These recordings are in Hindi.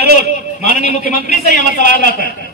जरूर माननीय मुख्यमंत्री से ही हमारा सवाल रहता है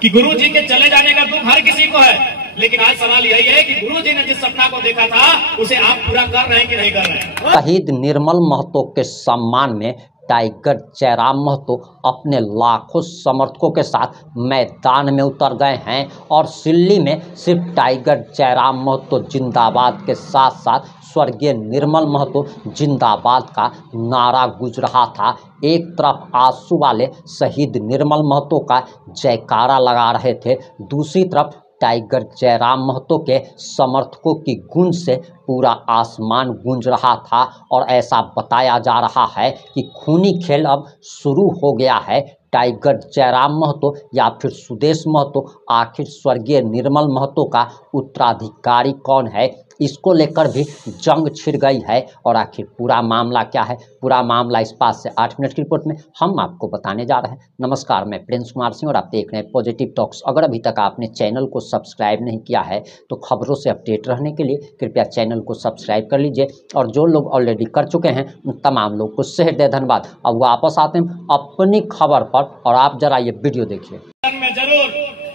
कि गुरु जी के चले जाने का दुख हर किसी को है, लेकिन आज सवाल यही है कि गुरु जी ने जिस सपना को देखा था उसे आप पूरा कर रहे हैं कि नहीं कर रहे हैं। शहीद निर्मल महतो के सम्मान में टाइगर जयराम महतो अपने लाखों समर्थकों के साथ मैदान में उतर गए हैं और सिल्ली में सिर्फ टाइगर जयराम महतो जिंदाबाद के साथ साथ स्वर्गीय निर्मल महतो जिंदाबाद का नारा गूंज रहा था। एक तरफ आंसू वाले शहीद निर्मल महतो का जयकारा लगा रहे थे, दूसरी तरफ टाइगर जयराम महतो के समर्थकों की गूंज से पूरा आसमान गूंज रहा था और ऐसा बताया जा रहा है कि खूनी खेल अब शुरू हो गया है। टाइगर जयराम महतो या फिर सुदेश महतो, आखिर स्वर्गीय निर्मल महतो का उत्तराधिकारी कौन है, इसको लेकर भी जंग छिड़ गई है। और आखिर पूरा मामला क्या है, पूरा मामला इस बात से 8 मिनट की रिपोर्ट में हम आपको बताने जा रहे हैं। नमस्कार, मैं प्रिंस कुमार सिंह और आप देख रहे हैं पॉजिटिव टॉक्स। अगर अभी तक आपने चैनल को सब्सक्राइब नहीं किया है तो खबरों से अपडेट रहने के लिए कृपया चैनल को सब्सक्राइब कर लीजिए और जो लोग ऑलरेडी कर चुके हैं उन तमाम लोग को सेहत धन्यवाद। अब वापस आते हैं अपनी खबर पर और आप जरा ये वीडियो देखिए। मैं जरूर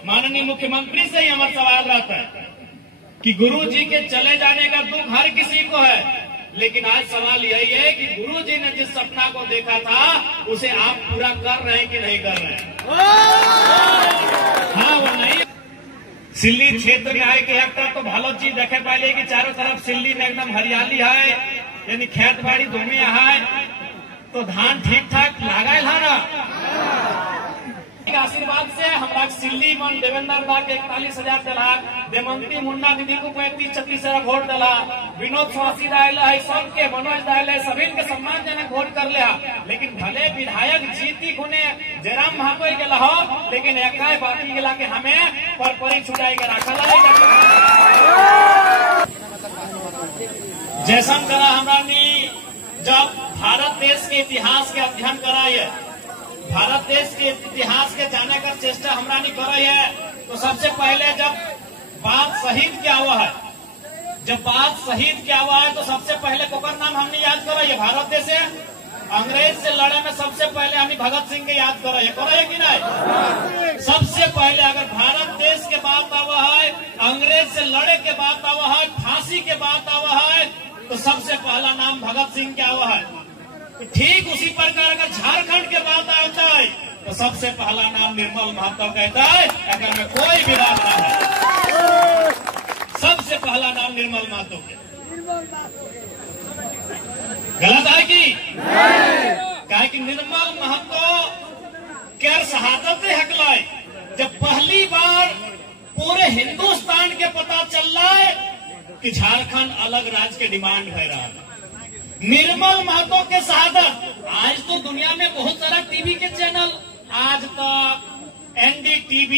माननीय मुख्यमंत्री से ही हमारा सवाल रहता है कि गुरु जी के चले जाने का दुख हर किसी को है, लेकिन आज सवाल यही है कि गुरु जी ने जिस सपना को देखा था उसे आप पूरा कर रहे हैं कि नहीं कर रहे हैं। हाँ वो नहीं। सिल्ली क्षेत्र में आए के एक तो भालो चीज देखे पहले कि चारों तरफ सिल्ली में एकदम हरियाली है, यानी खेत बाड़ी दोनों है, तो धान ठीक ठाक लगा है ना। आशीर्वाद से हमारा सिल्ली मन देवेंद्र दा के 41,000 दिला, देमंती मुन्ना दीदी को 35-36 वोट दिला, विनोद स्वासी दायल है, सबके मनोज दायल है, सभी के सम्मानजनक वोट कर लिया। लेकिन भले विधायक जीती खुने जयराम महतो के लहो, लेकिन एक बाकी गेला के हमें पर परी छुटाई के रखल है। जैसन करा हमरा जब भारत देश के इतिहास के अध्ययन कराए, भारत देश के इतिहास के जाने का चेष्टा हमरा नहीं करे है, तो सबसे पहले जब बात शहीद क्या हुआ है, तो सबसे पहले कोकर नाम हमने याद करा है। भारत देश से अंग्रेज से लड़े में सबसे पहले हमें भगत सिंह के याद करा है कि नहीं। सबसे पहले अगर भारत देश के बात आवा है, अंग्रेज से लड़े के बात आवा है, फांसी के बात आवा है, तो सबसे पहला नाम भगत सिंह क्या हुआ है। ठीक उसी प्रकार अगर झारखंड के बात आता है तो सबसे पहला नाम निर्मल महतो कहता है, अगर में कोई विवाद ना है। सबसे पहला नाम निर्मल महतो के गलत है कि निर्मल महतो क्या शहादत हकलाए जब पहली बार पूरे हिंदुस्तान के पता चल रहा है कि झारखंड अलग राज्य के डिमांड है रहा है। निर्मल महतो के शहादत आज तो दुनिया में बहुत सारा टीवी के चैनल, आज तक, NDTV,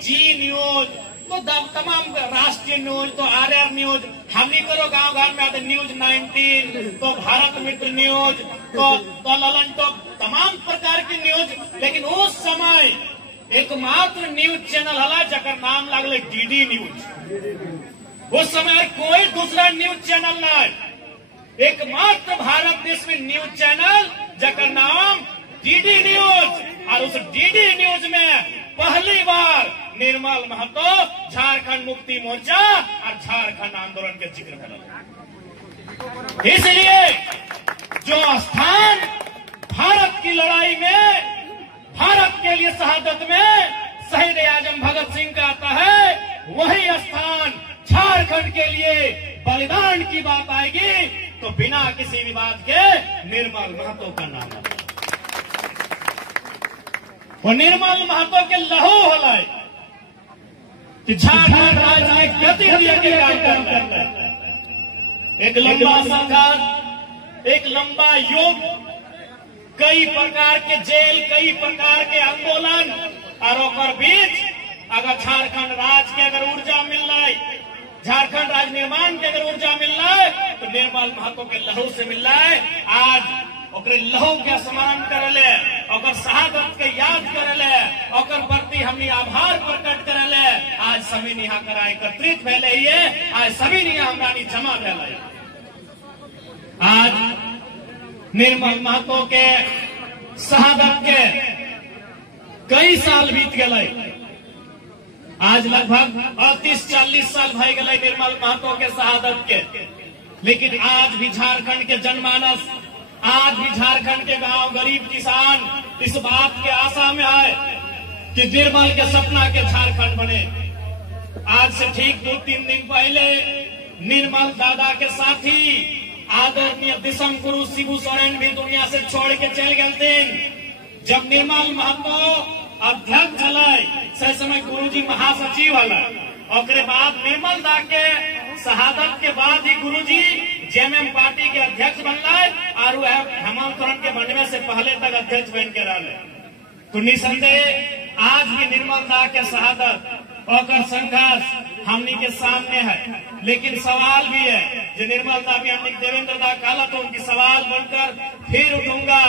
जी न्यूज, तो तमाम राष्ट्रीय न्यूज, तो RR न्यूज, हमनी करो गांव घर में आते न्यूज 19, तो भारत मित्र न्यूज, तो ललन टॉप, तमाम प्रकार की न्यूज। लेकिन उस समय एकमात्र न्यूज चैनल हला जकर नाम लगल DD न्यूज। उस समय कोई दूसरा न्यूज चैनल नहीं, एकमात्र भारत देश में न्यूज चैनल जकर नाम DD न्यूज। और उस DD न्यूज में पहली बार निर्मल महतो झारखंड मुक्ति मोर्चा और झारखंड आंदोलन के जिक्र करा। इसलिए जो स्थान भारत की लड़ाई में, भारत के लिए शहादत में शहीद आजम भगत सिंह का आता है, वही स्थान झारखंड के लिए बलिदान की बात आएगी तो बिना किसी विवाद के निर्मल महतो का नाम है। वो निर्मल महतो के लहू होला कि झारखंड राज्य में गति के काम कर रहे। एक लंबा संघर्ष, एक लंबा युग, कई प्रकार के जेल, कई प्रकार के आंदोलन और ओकर बीच अगर झारखंड राज्य के अगर ऊर्जा मिल रहा है, झारखंड राज्य निर्माण के अगर ऊर्जा मिल रहा है तो निर्मल महतो के लहू से मिल रहा है। आज ओकरे लहू के स्मरण करले, ओकर शहादत के याद करले, ओकर प्रति हमनी आभार प्रकट करले। आज सभी ने यहाँ करा एकत्रित भेले हिए, आज सभी ने हमरा जमा भेले। आज निर्मल महतो के शहादत के कई साल बीत गए, आज लगभग 38-40 साल भाई गए निर्मल महतो के शहादत के। लेकिन आज भी झारखंड के जनमानस, आज भी झारखंड के गांव गरीब किसान इस बात के आशा में आए कि निर्मल के सपना के झारखंड बने। आज से ठीक 2-3 दिन पहले निर्मल दादा के साथी आदरणीय दिसम गुरु शिबू सोरेन भी दुनिया से छोड़ के चल गए थे। जब निर्मल महतो अध्यक्ष हल, से समय गुरुजी महासचिव हल, और बाद निर्मल दा के शहादत के बाद ही गुरुजी जेएमएम पार्टी के अध्यक्ष बनल, और हेमंत सोरेन के बनने से पहले तक अध्यक्ष बन के रहे। तो निसंदेह आज भी निर्मल दा के शहादत और संघर्ष हमनी के सामने है। लेकिन सवाल भी है जो निर्मल दा भी हमनी देवेंद्र दा कहला, तो उनकी सवाल बनकर फिर उठूंगा,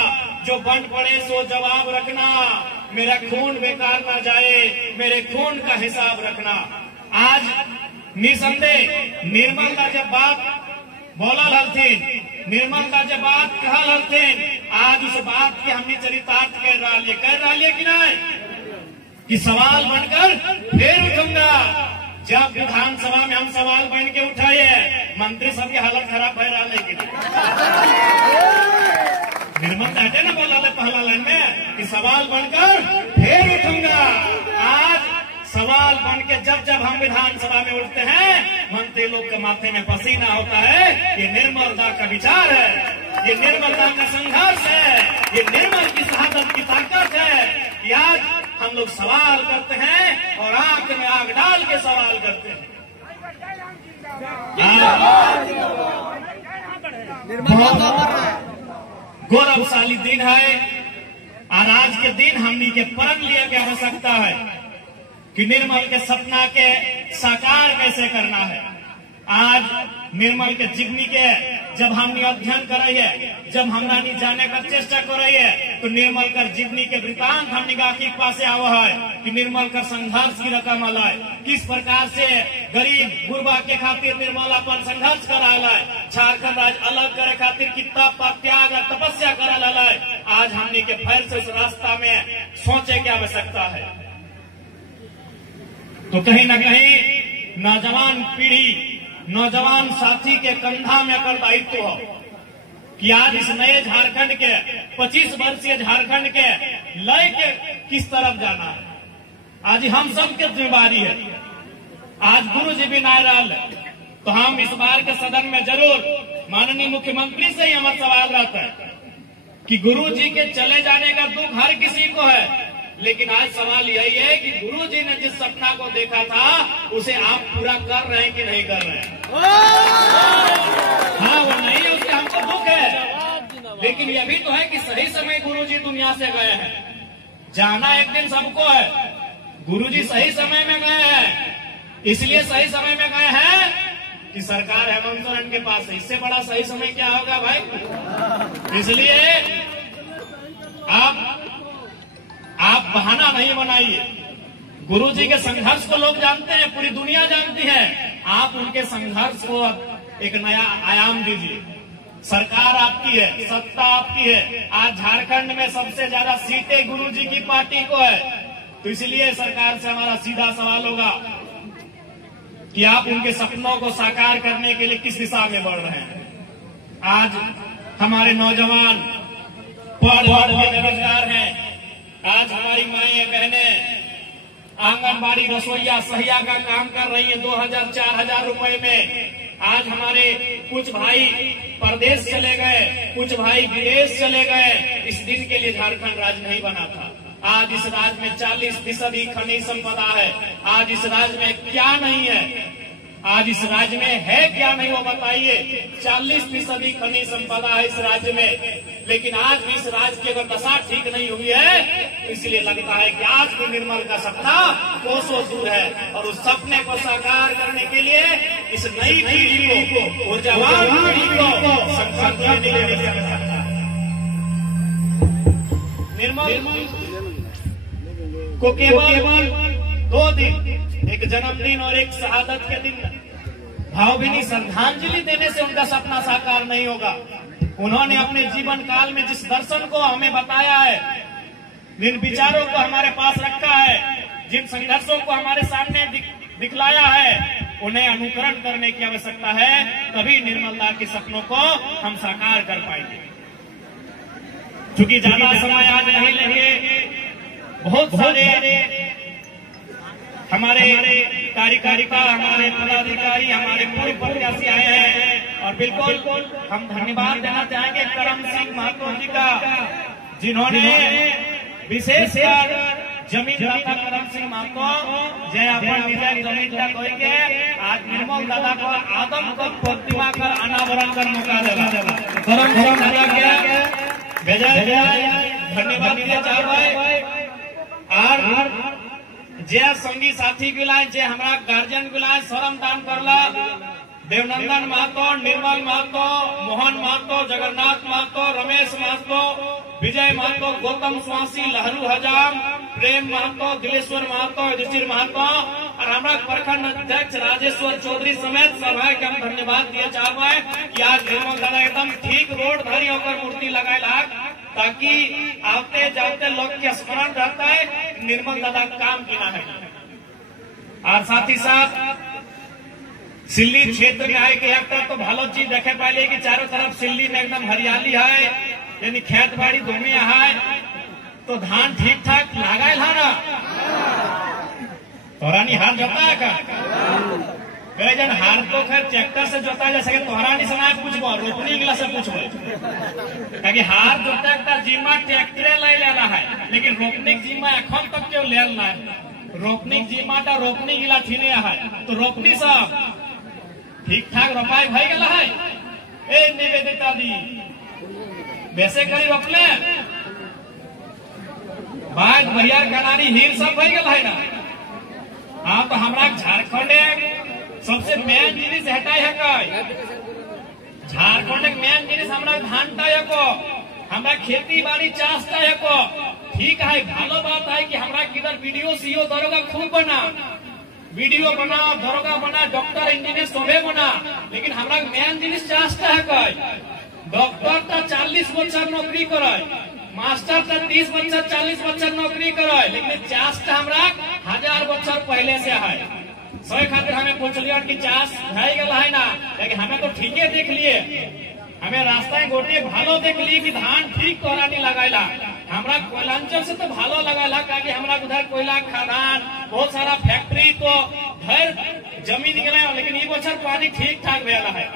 जो बन पड़े सो जवाब रखना, मेरा खून बेकार ना जाए, मेरे खून का हिसाब रखना। आज निसंदेह निर्मल दा जब बात बोला हलथिन, निर्मल दा जब बात कहल हलथिन, आज उस बात की हमने चरितार्थ कर रहा है कि नहीं, कि सवाल बनकर फिर उठूंगा। जब विधानसभा में हम सवाल बन के उठाए, मंत्री सब की हालत खराब हो रहा है कि निर्मल दाटे ना बोला पहला लाइन में कि सवाल बनकर फिर उठूंगा। आज सवाल बन के जब जब हम विधानसभा में उठते हैं, मंत्री लोग के माथे में पसीना होता है। ये निर्मल दा का विचार है, ये निर्मल दा का संघर्ष है, ये निर्मल की शहादत की ताकत है। आज हम लोग सवाल करते हैं और आंख में आग डाल के सवाल करते हैं। गौरवशाली दिन है, और आज के दिन हमनी के प्रण लिए की आवश्यकता है कि निर्मल के सपना के साकार कैसे करना है। आज निर्मल के जीवनी के जब हमने अध्ययन कराइए, जब हमरा जाने का चेष्टा कराइए, तो निर्मल कर जीवनी के वृतांत हमने आखिर पासे आवा है कि निर्मल कर संघर्ष की रकम है, किस प्रकार से गरीब गुरबा के खातिर निर्मल अपन संघर्ष करा है, झारखंड राज्य अलग करे खातिर कितना त्याग और तपस्या करा है। आज हमने के फिर से उस रास्ता में सोचे की आवश्यकता है। तो कहीं न कहीं नौजवान पीढ़ी, नौजवान साथी के कंधा में अगर दायित्व हो कि आज इस नए झारखंड के 25 वर्षीय झारखंड के लय के किस तरफ जाना है। आज हम सब के जिम्मेवारी है। आज गुरु जी भी नहीं रहा, तो हम इस बार के सदन में जरूर माननीय मुख्यमंत्री से ही हमारा सवाल रहता है कि गुरु जी के चले जाने का दुख हर किसी को है, लेकिन आज सवाल यही है कि गुरु जी ने जिस सपना को देखा था उसे आप पूरा कर रहे हैं कि नहीं कर रहे हैं। हाँ, वो नहीं है, उससे हमको दुख है, लेकिन यह भी तो है कि सही समय गुरु जी दुनिया से गए हैं। जाना एक दिन सबको है, गुरु जी सही समय में गए हैं। इसलिए सही समय में गए हैं कि सरकार हेमंत सोरेन के पास है। इससे बड़ा सही समय क्या होगा भाई। इसलिए आप बहाना नहीं बनाइए। गुरुजी के संघर्ष को लोग जानते हैं, पूरी दुनिया जानती है। आप उनके संघर्ष को एक नया आयाम दीजिए। सरकार आपकी है, सत्ता आपकी है। आज झारखंड में सबसे ज्यादा सीटें गुरुजी की पार्टी को है, तो इसलिए सरकार से हमारा सीधा सवाल होगा कि आप उनके सपनों को साकार करने के लिए किस दिशा में बढ़ रहे हैं। आज हमारे नौजवान पढ़ के बेरोजगार हैं। आज हमारी माएं बहनें आंगनबाड़ी रसोईया सहिया का काम कर रही है 2000-4000 रुपए में। आज हमारे कुछ भाई परदेश चले गए, कुछ भाई विदेश चले गए। इस दिन के लिए झारखंड राज्य नहीं बना था। आज इस राज्य में 40% खनिज संपदा है। आज इस राज्य में क्या नहीं है, आज इस राज्य में है क्या नहीं वो बताइए। 40% खनिज संपदा है इस राज्य में, लेकिन आज भी इस राज्य की अगर दशा ठीक नहीं हुई है, तो इसलिए लगता है कि आज भी निर्मल का सपना कोसों दूर है। और उस सपने को साकार करने के लिए इस नई पीढ़ी को, वो जवान पीढ़ी को संकल्प लेने निर्मल को केवल 2 दिन, एक जन्मदिन और एक शहादत के दिन भावभीनी श्रद्धांजलि देने से उनका सपना साकार नहीं होगा। उन्होंने अपने जीवन काल में जिस दर्शन को हमें बताया है, जिन विचारों को हमारे पास रखा है, जिन संघर्षों को हमारे सामने दिखलाया है, उन्हें अनुकरण करने की आवश्यकता है। तभी निर्मलता के सपनों को हम साकार कर पाएंगे। क्योंकि ज्यादा समय आज नहीं लेंगे, बहुत सारे हमारे कार्यकारिता, हमारे पदाधिकारी, हमारे पूर्व प्रत्याशी आए हैं और बिल्कुल हम धन्यवाद देना चाहेंगे करम सिंह महतो जी का, जिन्होंने विशेषकर जमीन दाता करम सिंह महतो जय अपन निजे जमीन का कोई के आज निर्मल दादा को आदम को प्रतिमा कर अनावरण कर मौका देगा। करम सिंह दादा के भेजा धन्यवाद दिया चाहे और जे संगी साथी गिलाय, जे हमारा गार्जियन गिलाय श्रम दान करला, देवनंदन महतो, निर्मल महतो, मोहन महतो, जगन्नाथ महतो, रमेश महतो, विजय महतो, गौतम स्वासी, लहरू हजाम, प्रेम महतो, दिलेश्वर महतो, युधिष्ठिर महतो और हमारा प्रखंड अध्यक्ष राजेश्वर चौधरी समेत सभा के हम धन्यवाद दिए चाहते कि आज निर्मल दादा एकदम ठीक रोड धरी होकर मूर्ति लगाए ताकि आते जाते लोग के स्मरण रहता है निर्मल दादा काम किया है। और साथ ही साथ सिल्ली क्षेत्र में आए के एक तो भालो चीज देखे पाए कि चारों तरफ सिल्ली में एकदम हरियाली है, यानी खेत बाड़ी दोनों है, तो धान ठीक ठाक लगाए है ना। तोरा नहीं हार जोता है का कहे जन हार तो खैर ट्रैक्टर से जोता जा सके, तोहरा नहीं सुना पूछबो, रोपनी गिला से पूछबो कि हार जोता का जिम्मा ट्रैक्टरे ले लेना है, लेकिन रोपनी जिम्मा एखन तक क्यों ले लेना है। रोपनी जिम्मा टा रोपनी गिला ठीने है, तो रोपनी सब ठीक ठाक रोपाई भाई गला है। ए निवेदिता दी वैसे करी रोपले बाद भैया कनारी हीर सब भाई गला है ना। हाँ तो हमारा झारखंड सबसे मेन जिनिस हटाई है कई झारखंड मेन जिनिस हमारा धान टाइम को, हमारा खेती बाड़ी चाष टाइम को ठीक है। भालो बात है कि हमारा किधर वीडियो सीओ दरोगा खूब बना, वीडियो बना, दरोगा बना, डॉक्टर इंजीनियर सबे बना, लेकिन हमारा मेन जिनिस चाष है कई। डॉक्टर तो 40 बच्चा नौकरी करे, मास्टर तो 30 बच्चा 40 बच्चा नौकरी करे, लेकिन चाष हमारा 1000 बच्चा पहले से है। सोए खातिर हमें पूछलिए कि चाष भाई गल है ना, लेकिन हमें तो ठीके देख लिए, हमें रास्ता गोटे भालो देख लिए कि धान ठीक तोरा नहीं लगाला। हमारा कोयलांचल से तो भालो लगाला, क्योंकि हमारा उधर कोयला खदान बहुत सारा फैक्ट्री तो घर जमीन गला, लेकिन ये बच्चर पानी ठीक ठाक भेला है।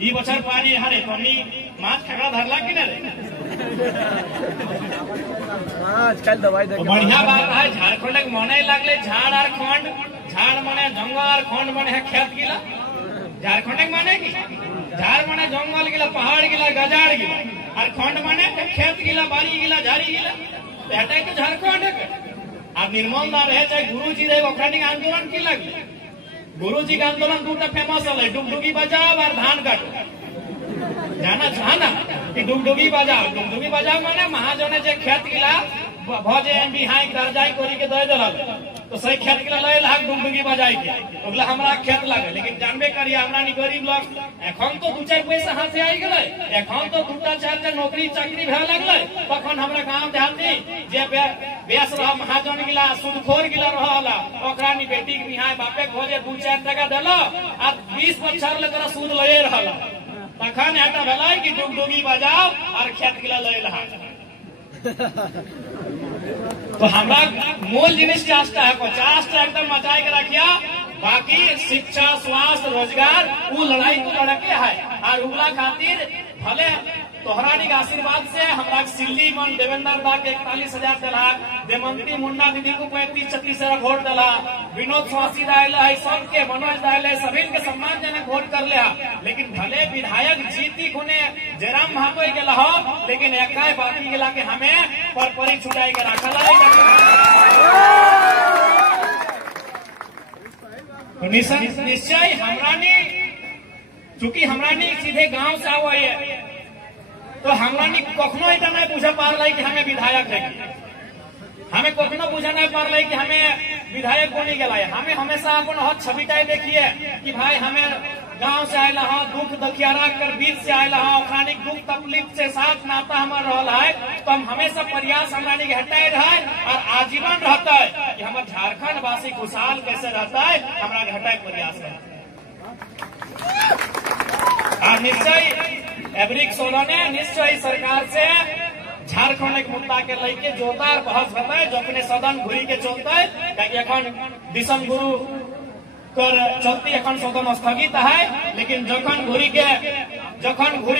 ये बच्चर पानी हरे पानी माछ खगड़ा धरला कि नहीं आजकल दवाई दे बढ़िया बात है। झारखंड के मने लगले झाड़ और खंड, झाड़ मने जंगल और खंड मने है खेत गिला। झारखंड के माने की झाड़ मने जंगल गिला, पहाड़ गिला, गजाड़ गिला, और खंड मने खेत गिला, बाड़ी गिला, झाड़ी गिला, हटाए तो झारखंड है। अब निर्मल ना रहे चाहे गुरु जी रहे ओखरानी आंदोलन की लगी। गुरु जी का आंदोलन दूटा फेमस है, डुगडुगी बजाओ और धान काटो। जाना चाहना कि डुगडुगी बजाओ, डुगडुगी बजाओ माने महाजने जे खेत गिला भजे बिहाई दर्जाई कोरी के दे दल, तो सही खेत गिला लय लाग डुगडुगी बजाई के ओगला हमरा खेत लागे। लेकिन जानबे करिए हमरा नि गरीब लोग एखन तो 2-4 पैसा हाथे आई गेलै, एखन तो 2-4 नौकरी चाकरी भे लगलै, तखन हमरा गांव देहात जे बेस रह महाजन गिला सुदखोर गिला रहला, ओकरा नि बेटी के बिहाई बापे खोजे 2-4 टका देला आ 20 बच्चा लेकर सूद लये रहला, तखन एटा भेलै कि डुगडुगी बजाओ और खेत गिला लय लहा। तो हमारा मूल जिनिस चाष्टा है, चाष्टा एकदम मचाए के रखिया। बाकी शिक्षा, स्वास्थ्य, रोजगार वो लड़ाई तो लड़के है, और उगला खातिर भले तोहरानी के आशीर्वाद से हमारा सिल्ली मन देवेंद्र दा के 41,000 दिला, देमंती मुन्ना दीदी को 35-36 वोट दिला, विनोद स्वासी दायल है, सबके मनोज दायल है, सभी के सम्मानजनक वोट कर लिया। लेकिन भले विधायक जीती खुने जयराम महतो के लहो, लेकिन एक बाकी गिला के हमें पर छुटाई के रखल है। निश्चय हमरानी चूंकि हमरानी सीधे गांव से आवा है, तो हमरानी कखनो इतना नहीं पूछा पार लाई कि हमें विधायक है, हमें कखनो पूछा नहीं पार लाई कि हमें विधायक बनी गया है। हमें हमेशा अपन हद छविटाई देखिए कि भाई हमें गांव से आयल हाँ, दुख दखियारा कर बीच से आयल हाँ, ओखरानिक दुख तकलीफ से साथ नाता हमार रहल है, तो हम हमेशा प्रयास हमारे हटाए रहे और आजीवन रहता है कि हमारे झारखंड वासी खुशहाल कैसे रहता है, हमारा हटाए प्रयास है। और निश्चय एवरिक सोलह ने निश्चय सरकार से झारखंड एक मुद्दा के लेके जोरदार बहस होता है, जो अपने सदन घुरी के चलता है, अखन दिसम गुरु कर चलती अखन सदन स्थगित है, लेकिन जखन घुरी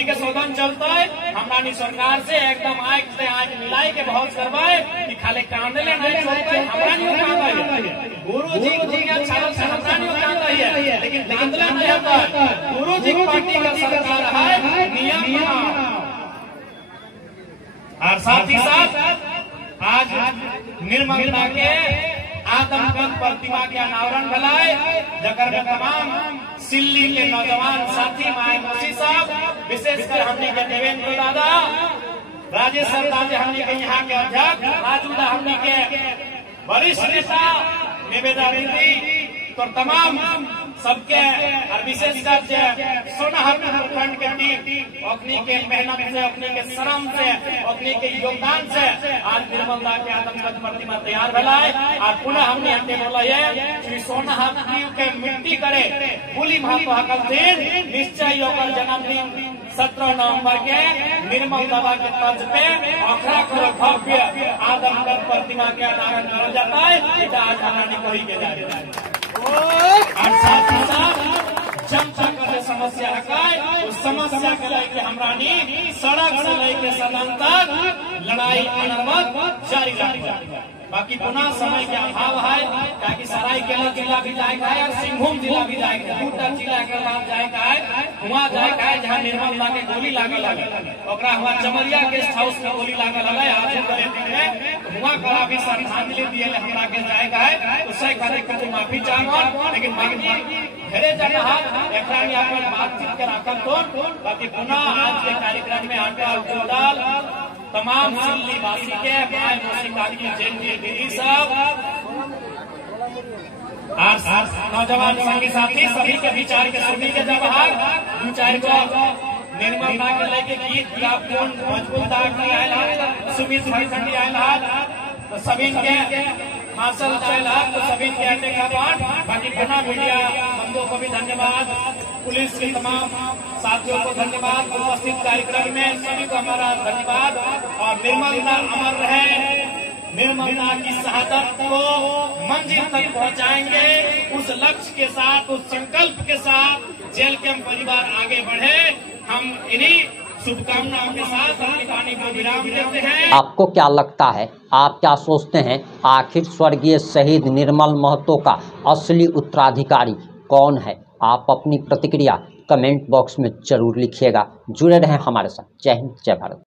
के सदन चलता है, हमारी सरकार से एकदम आंख से आंख मिलाई के बहस करवाए कि खाली कांदले नहीं चलता है, हमरा नहीं कांदा है, गुरु जी के छाल से हमरा नहीं कांदा है, लेकिन कांदले नहीं होता है, गुरु जी पार्टी का सरकार है, नियम और साथ ही साथ आज निर्मलता के आदमकद प्रतिमा के अनावरण भलाए, जकर में तमाम सिल्ली के नौजवान साथी माए मौसी साहब, विशेषकर हमने के देवेंद्र दादा, राजेश दादा हमने के यहाँ के अध्यक्ष, राजूदा हमने के वरिष्ठ नेता, निवेदा दीदी, तो तमाम सबके और विशेषकर सोनाहर प्रखंड के टीम अपनी के मेहनत से, अपनी के श्रम से, अपनी के योगदान से आज निर्मलता के आदमकद प्रतिमा तैयार भला है। और पुनः हमने हटे बोला है श्री सोनाहर के मिट्टी करे बोली महत्व हकल दिन निश्चय योगल जन्मदिन 17 नवंबर के निर्मल दादा के तर्ज पे अखड़ा करो भव्य आदमकद प्रतिमा के अनावरण किया जाता है, आज हमारे कोई के जा रहा है। और साथ ही साथ जनता का समस्या है, उस समस्या के लेके हमरानी सड़क से लेके सदन तक लड़ाई अनवरत जारी रहेगी। बाकी पुनः समय के अभाव है, ताकि सरायकेला जिला भी जाएगा है और सिंहभूम जिला भी जाएगा, दूटा जिला के बाद जाएगा है, वहाँ जाएगा है जहाँ निर्मलता के गोली लागल है, ओकरा हुआ चमरिया गेस्ट हाउस में गोली लागल है, आज करे दिन में वहाँ करा भी श्रद्धांजलि दिए हमरा के जाएगा है, उससे करे कुछ माफी चाहूँ, लेकिन बाकी घरे जाना है एक बातचीत के रखल तो बाकी पुनः आज के कार्यक्रम में आटा जोड़ाल तमाम सिल्ली वासी के माय मौसी काकी जैन के दीदी साहब और नौजवान संगी साथी सभी के विचार के सुनी के जवाहर दो चार को निर्मलता के लेके गीत गापून मजबूत दागी आयल सुमित खंडी आयल तो सभी के मार्शल चल तो सभी के अड्डे का बाकी पुनः मीडिया बंधुओं को भी धन्यवाद, पुलिस के तमाम साथियों को धन्यवाद, उपस्थित कार्यक्रम में सभी को हमारा धन्यवाद। और निर्मलता अमर रहे, निर्मलता की शहादत को मंजिल तक पहुंचाएंगे, उस लक्ष्य के साथ, उस संकल्प के साथ जेल कैंप परिवार आगे बढ़े। हम इन्हीं शुभकामनाओं के साथ अपनी वाणी को विराम देते हैं। आपको क्या लगता है, आप क्या सोचते हैं, आखिर स्वर्गीय शहीद निर्मल महतो का असली उत्तराधिकारी कौन है? आप अपनी प्रतिक्रिया कमेंट बॉक्स में जरूर लिखिएगा। जुड़े रहें हमारे साथ। जय हिंद, जय भारत।